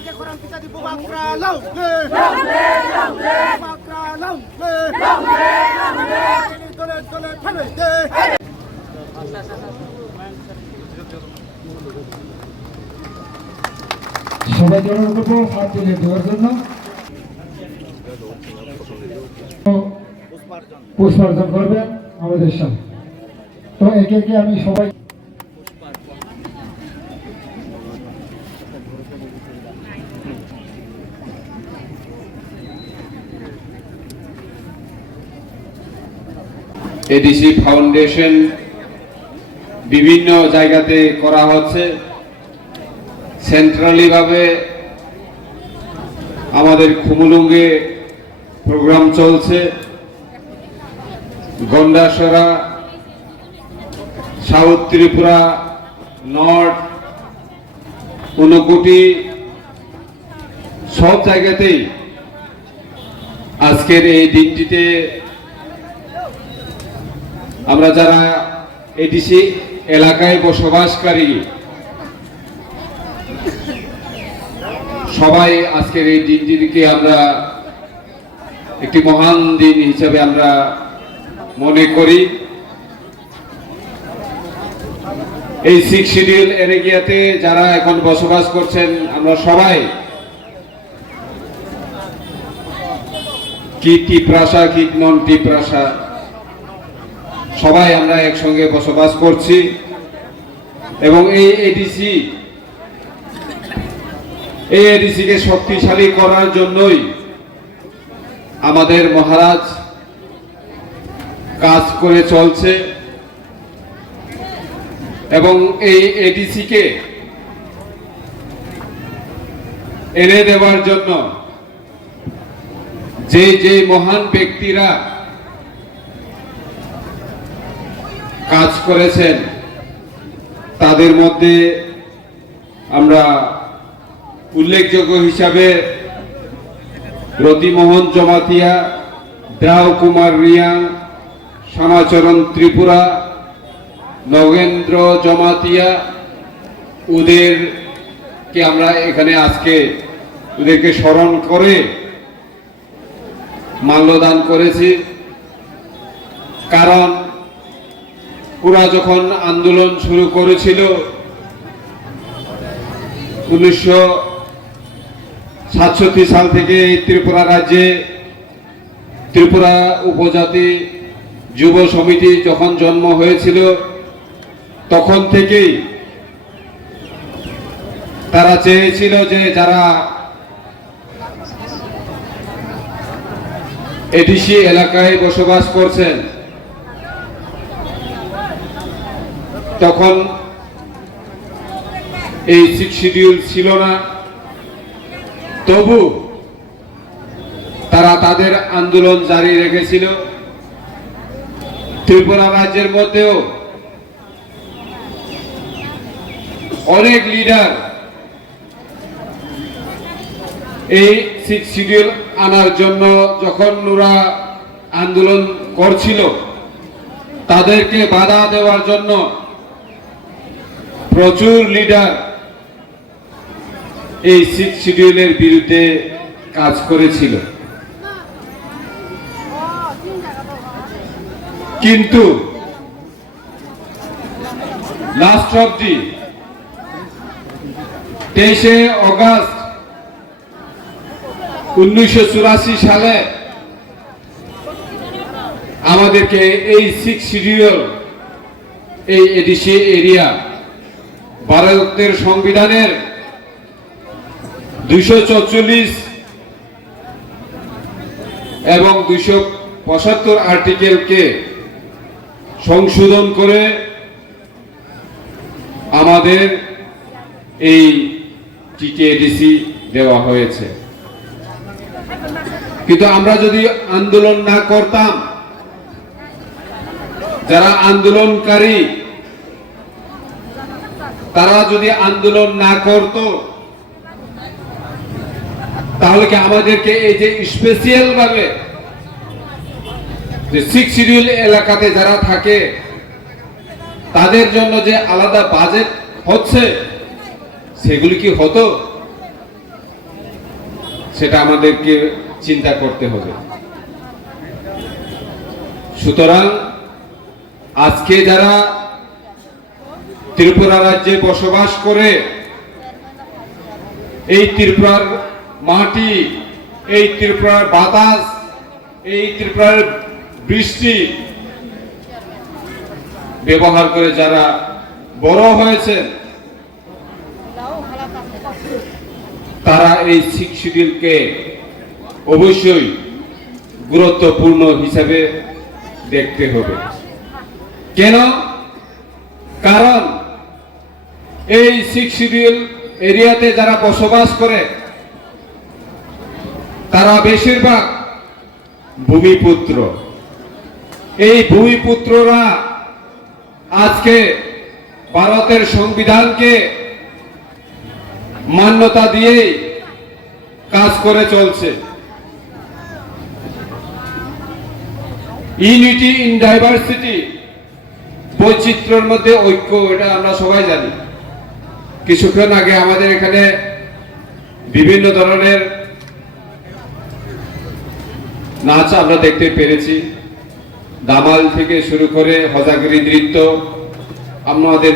Ke korang kita di Bubakra Laut. Bubakra Laut. Tole phane. সবাই জড়ো করবো হাত তুলে দেওয়ার জন্য পুষ্পার্জন করবেন আমাদের সাথে। তো একে একে আমি সবাই এডিসি ফাউন্ডেশন বিভিন্ন জায়গাতে করা হচ্ছে। সেন্ট্রালি ভাবে আমাদের খুমুলুঙ্গে প্রোগ্রাম চলছে, গন্ডাসরা, সাউথ ত্রিপুরা, নর্থ, ঊনকোটি সব জায়গাতেই আজকের এই দিনটিতে আমরা যারা এডিসি এলাকায় বসবাসকারী সবাই আজকের এই দিনটিকে আমরা একটি মহান দিন হিসেবে আমরা মনে করি। এই 6 শিডিউল এরিয়াতে যারা এখন বসবাস করছেন আমরা সবাই কি টিপ্রাসা কি নন টিপ্রাসা সবাই আমরা একসঙ্গে বসবাস করছি এবং এই এডিসিকে শক্তিশালী করার জন্যই আমাদের মহারাজ কাজ করে চলছে এবং এই এডিসিকে এনে দেওয়ার জন্য যে যে মহান ব্যক্তিরা কাজ করেছেন তাদের মধ্যে আমরা উল্লেখযোগ্য হিসাবে রতিমোহন জমাতিয়া, দেও কুমার রিয়াং, শ্যামাচরণ ত্রিপুরা, নগেন্দ্র জমাতিয়া, ওদেরকে আমরা এখানে আজকে ওদেরকে স্মরণ করে মাল্যদান করেছি। কারণ ওরা যখন আন্দোলন শুরু করেছিল 1967 সাল থেকে এই ত্রিপুরা রাজ্যে ত্রিপুরা উপজাতি যুব সমিতি যখন জন্ম হয়েছিল তখন থেকেই তারা চেয়েছিল যে যারা এডিসি এলাকায় বসবাস করছেন তখন এই 6 শিডিউল ছিল না, তবু তারা তাদের আন্দোলন জারি রেখেছিল। ত্রিপুরা রাজ্যের মধ্যেও অনেক লিডার এই 6 শিডিউল আনার জন্য যখন ওরা আন্দোলন করছিল তাদেরকে বাধা দেওয়ার জন্য প্রচুর লিডার এই 6 শিডিউলের বিরুদ্ধে কাজ করেছিল। কিন্তু লাস্ট অবধি 23শে অগাস্ট 1984 সালে আমাদেরকে এই 6 শিডিউল এই এডিসি এরিয়া ভারতের সংবিধানের 244 এবং 275 আর্টিকেলকে সংশোধন করে আমাদের এই টিটিএডিসি দেওয়া হয়েছে। কিন্তু আমরা যদি আন্দোলন না করতাম, যারা আন্দোলনকারী তারা যদি আন্দোলন না করত তাহলে কি আমাদেরকে এই যে স্পেশাল ভাবে যে 6 শিডিউল এলাকাতে যারা থাকে তাদের জন্য যে আলাদা বাজেট হচ্ছে সেগুলি কি হতো? সেটা আমাদেরকে চিন্তা করতে হবে। সুতরাং আজকে যারা ত্রিপুরা রাজ্যে বসবাস করে, এই ত্রিপুরার মাটি, এই ত্রিপুরার বাতাস, এই ত্রিপুরার বৃষ্টি ব্যবহার করে যারা বড় হয়েছে, তারা এই 6 শিডিউলকে অবশ্যই গুরুত্বপূর্ণ হিসাবে দেখতে হবে। কেন? কারণ এই 6 শিডিউল এরিয়াতে যারা বসবাস করে তারা বেশিরভাগ ভূমিপুত্র। এই ভূমিপুত্ররা আজকে ভারতের সংবিধানকে মান্যতা দিয়ে কাজ করে চলছে। ইউনিটি ইন ডাইভার্সিটি, বৈচিত্র্যের মধ্যে ঐক্য, এটা আমরা সবাই জানি। কিছুক্ষণ আগে আমাদের এখানে বিভিন্ন ধরনের নাচ আমরা দেখতে পেরেছি, দামাল থেকে শুরু করে হজাগরি নৃত্য। আমাদের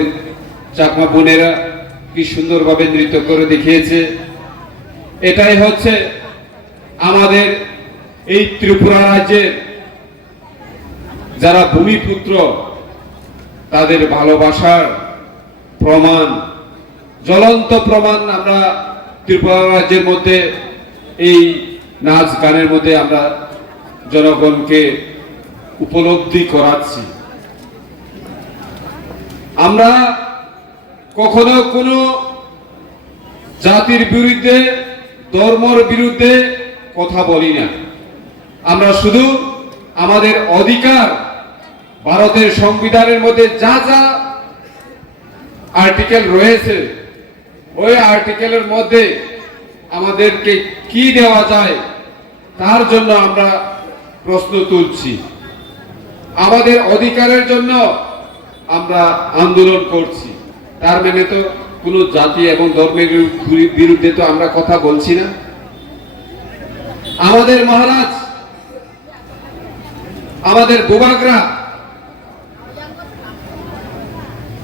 চাকমা বোনেরা কি সুন্দরভাবে নৃত্য করে দেখিয়েছে। এটাই হচ্ছে আমাদের এই ত্রিপুরা রাজ্যের যারা ভূমিপুত্র তাদের ভালোবাসার প্রমাণ, জ্বলন্ত প্রমাণ আমরা ত্রিপুরা রাজ্যের মধ্যে এই নাচ গানের মধ্যে আমরা জনগণকে উপলব্ধি করাচ্ছি। আমরা কখনো কোনো জাতির বিরুদ্ধে, ধর্মের বিরুদ্ধে কথা বলি না। আমরা শুধু আমাদের অধিকার, ভারতের সংবিধানের মধ্যে যা যা আর্টিকেল রয়েছে, ওই আর্টিকেলের মধ্যে আমাদেরকে কি দেওয়া যায় তার জন্য আমরা প্রশ্ন তুলছি। আমাদের অধিকারের জন্য আমরা আন্দোলন করছি। তার মানে তো কোনো জাতি এবং ধর্মের বিরুদ্ধে তো আমরা কথা বলছি না। আমাদের মহারাজ, আমাদের বুবাগরা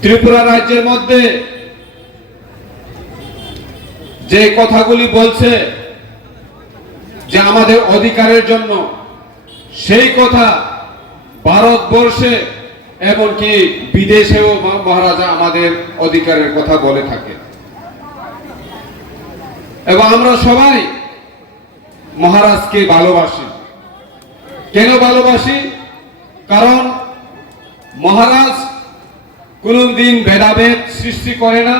ত্রিপুরা রাজ্যের মধ্যে যে কথাগুলি বলছে যে আমাদের অধিকারের জন্য, সেই কথা ভারতবর্ষে এমনকি বিদেশেও মহারাজা আমাদের অধিকারের কথা বলে থাকে। এবং আমরা সবাই মহারাজকে ভালোবাসি। কেন ভালোবাসি? কারণ মহারাজ কোনদিন ভেদাভেদ সৃষ্টি করে না।